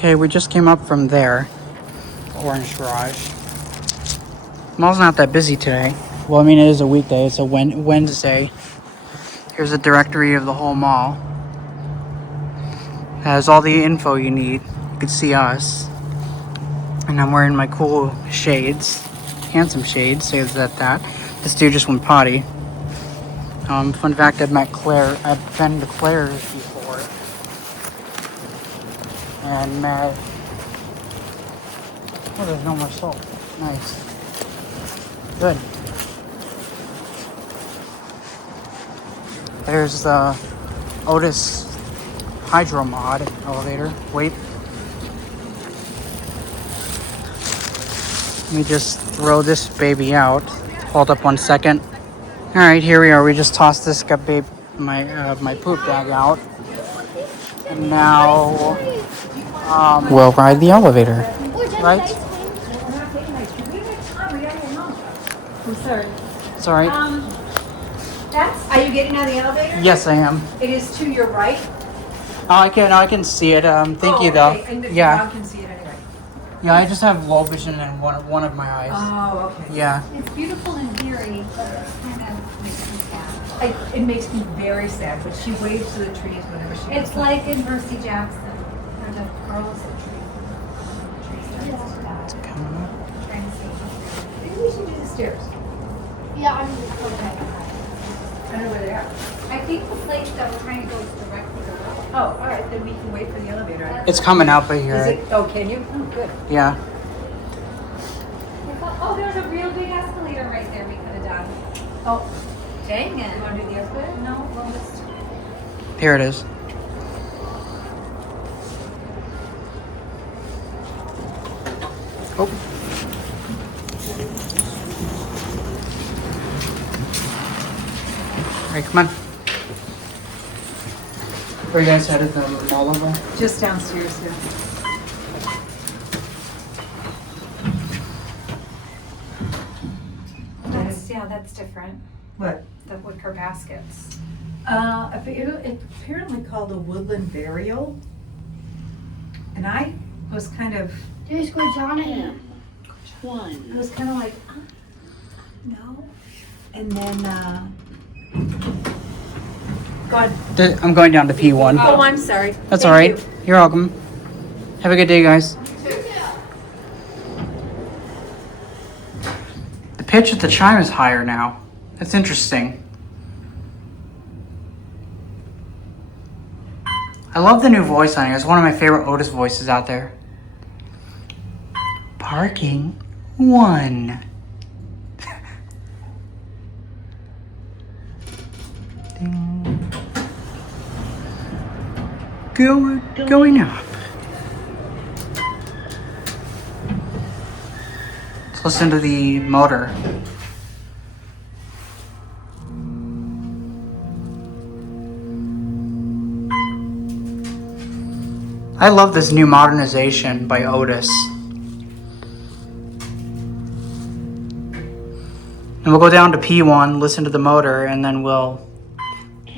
Okay, we just came up from there. Orange Garage. Mall's not that busy today. Well, I mean, it is a weekday. It's a Wednesday. Here's a directory of the whole mall. Has all the info you need. You can see us. And I'm wearing my cool shades. Handsome shades, say that. This dude just went potty. Fun fact, I've been to Claire's before. And met... Oh, there's no more salt. Nice. Good. There's the Otis Hydro Mod elevator. Wait. Let me just throw this baby out. Hold up 1 second. Alright, here we are. We just tossed this my poop bag out. And now we'll ride the elevator. Right? I'm sorry. It's alright. Are you getting out of the elevator? Yes, I am. It is to your right. Oh, I can see it. Thank you, though. Okay. And the Yeah. dog can see it anyway. Yeah, I just have low vision in one of my eyes. Oh, okay. Yeah. It's beautiful in theory, but it kind of makes me sad. It makes me very sad, but she waves to the trees whenever she It's goes. like in Percy Jackson, where the girls at tree starts to die. Trying to save them. Maybe we should do the stairs. Yeah, I'm okay. I don't know where they are. I think the place that we're trying to go is directly to the Oh, all right. Then we can wait for the elevator. It's coming out by here. Is it? Oh, can you? Oh, good. Yeah. Oh, there's a real big escalator right there we could have done. Oh, Dang you it. want to do the escalator? No, well, let's Here it is. Oh. All right, come on. Where are you guys headed? The mall over? Just downstairs, yeah. that's different. What? The wicker baskets. It's apparently called a woodland burial. And I was kind of, There's Gordana. I was kind of like, no. And then, God. I'm going down to P1. Oh, I'm sorry. That's Thank all right. you. You're welcome. Have a good day, guys. The pitch at the chime is higher now. That's interesting. I love the new voice on here. It's one of my favorite Otis voices out there. Parking 1. Ding. Going up. Let's listen to the motor. I love this new modernization by Otis. And we'll go down to P1, listen to the motor, and then we'll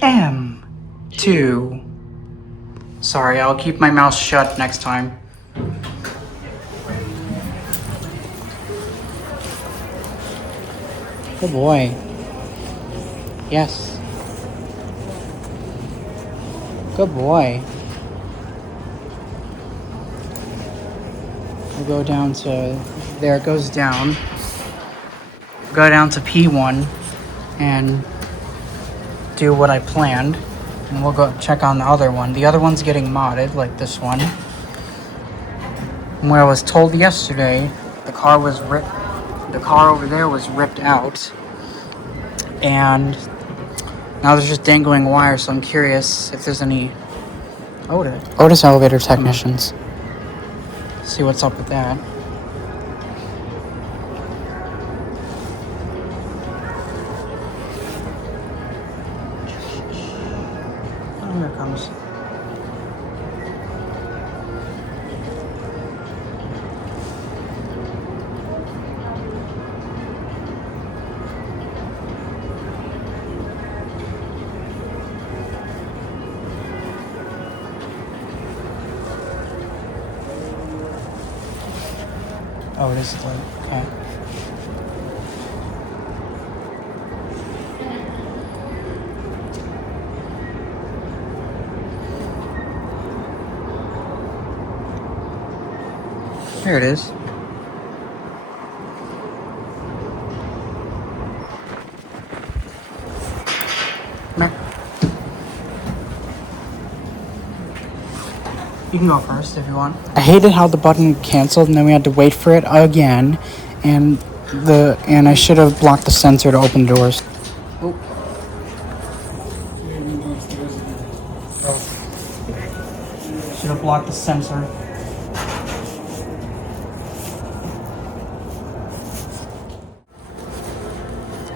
M2. Sorry, I'll keep my mouth shut next time. Good boy. Yes. Good boy. We'll go down to, there it goes down. Go down to P1 and do what I planned. And we'll go check on the other one. The other one's getting modded, like this one. And what I was told yesterday, the car over there was ripped out. And now there's just dangling wires, so I'm curious if there's any Otis elevator technicians. See what's up with that. Oh, here it comes. Oh, it is lit. Okay. Here it is. Come here. You can go first if you want. I hated how the button canceled and then we had to wait for it again, and I should have blocked the sensor to open the doors. Oh. Should have blocked the sensor.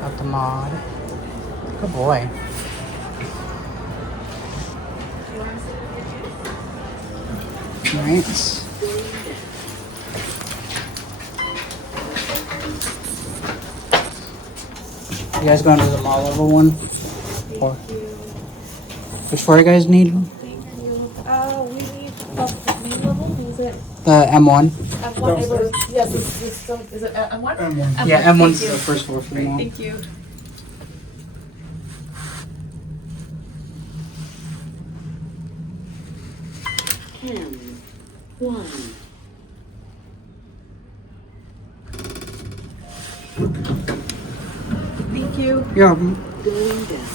Got the mod. Good boy. Alright. You guys going to the mall level one? Or which floor you guys need? We need the main level. Is it The M1. M1? Yes, is it M1? M1. Yeah, M1's the first floor for the mall. Thank you. One. Thank you. You're welcome. Going down.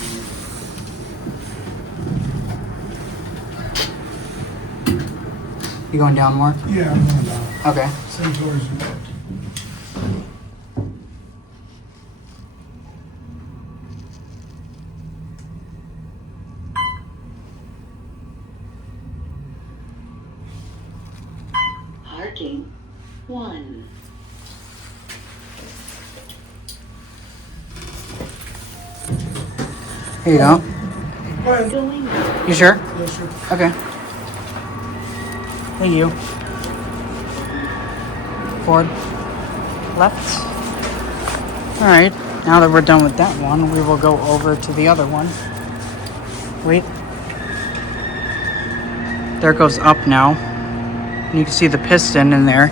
You going down more? Yeah, I'm going down. Okay. Same floor as you want. Parking. One. Here you go. Going up. You sure? Yes, sir. Okay. Thank you. Forward. Left. Alright. Now that we're done with that one, we will go over to the other one. Wait. There it goes up now. And you can see the piston in there.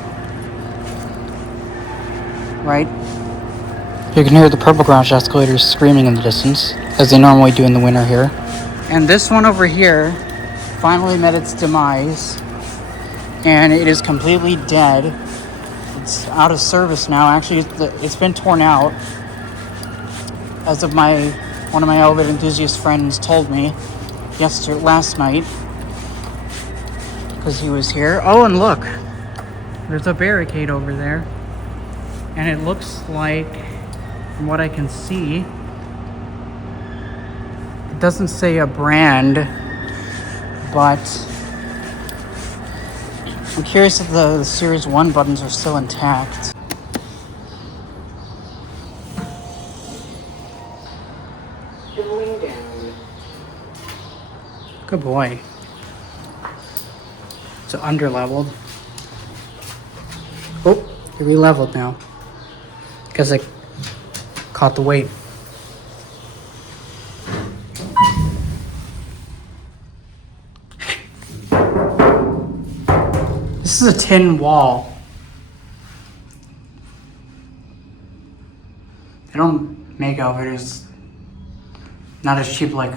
Right? You can hear the purple garage escalators screaming in the distance, as they normally do in the winter here. And this one over here finally met its demise, and it is completely dead. It's out of service now. Actually, it's been torn out, as of one of my elevator enthusiast friends told me last night, because he was here. Oh, and look, there's a barricade over there, and it looks like, from what I can see, it doesn't say a brand, but I'm curious if the Series 1 buttons are still intact. Going down. Good boy. It's under-leveled. Oh, it re-leveled now. Because I caught the weight. This is a tin wall. They don't make elevators not as cheap like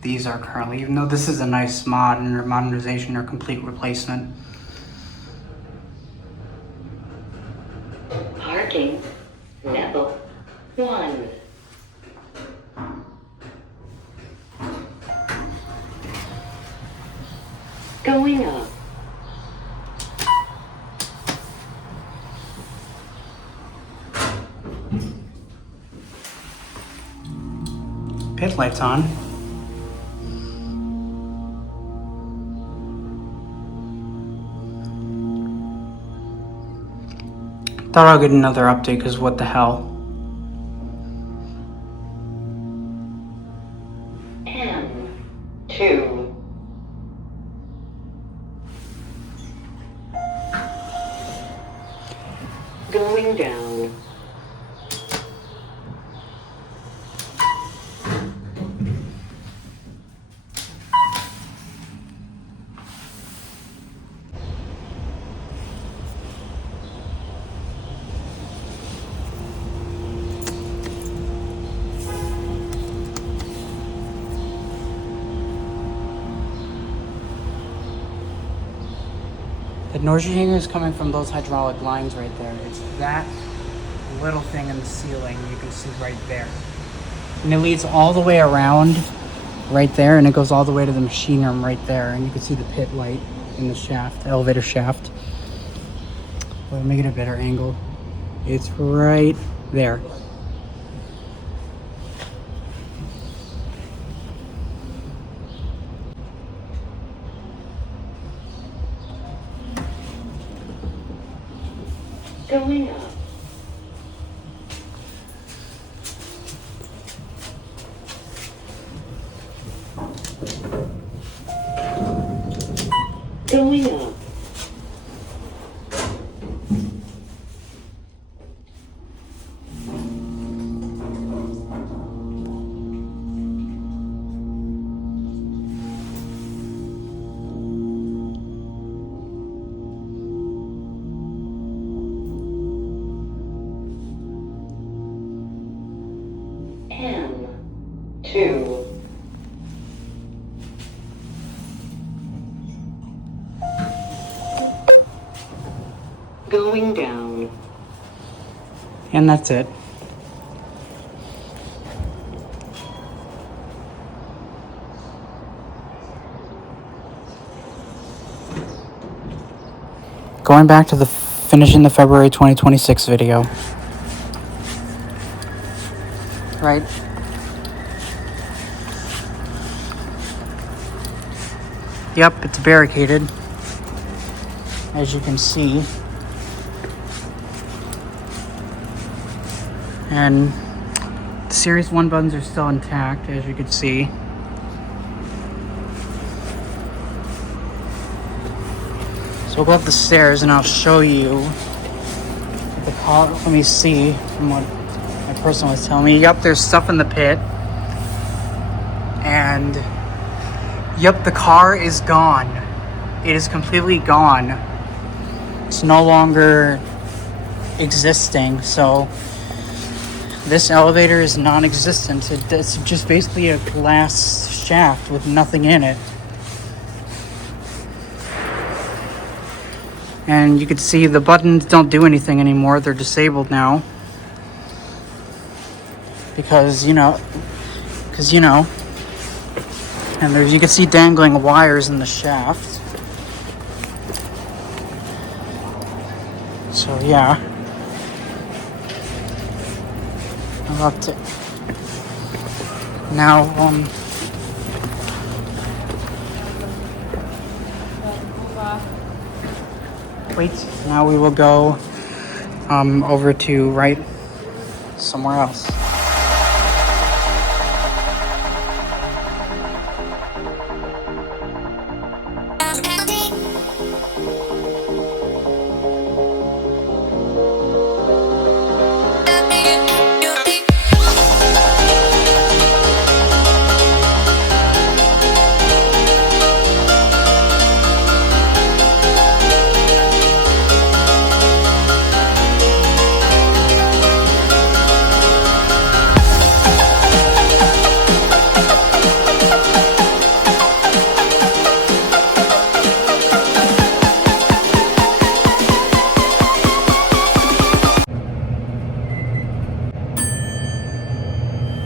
these are currently, even though this is a nice modernization or complete replacement. Parking. Level. One. Going up. Pit lights on. Thought I'll get another update, because what the hell. M2. Going down. The noise you're hearing is coming from those hydraulic lines right there. It's that little thing in the ceiling you can see right there. And it leads all the way around right there, and it goes all the way to the machine room right there. And you can see the pit light in the shaft, the elevator shaft. We'll make it a better angle. It's right there. Going up. Going up. Two. Going down. And that's it. Going back to the finishing the February 2026 video. Right? Yep, it's barricaded, as you can see. And the Series 1 buttons are still intact, as you can see. So we'll go up the stairs and I'll show you the car. Let me see from what my person was telling me. Yep, there's stuff in the pit. And yep, the car is gone. It is completely gone. It's no longer existing. So this elevator is non-existent. It's just basically a glass shaft with nothing in it. And you can see the buttons don't do anything anymore. They're disabled now. Because, you know. And there's, you can see dangling wires in the shaft. So yeah. I'll have to now wait, now we will go over to right somewhere else.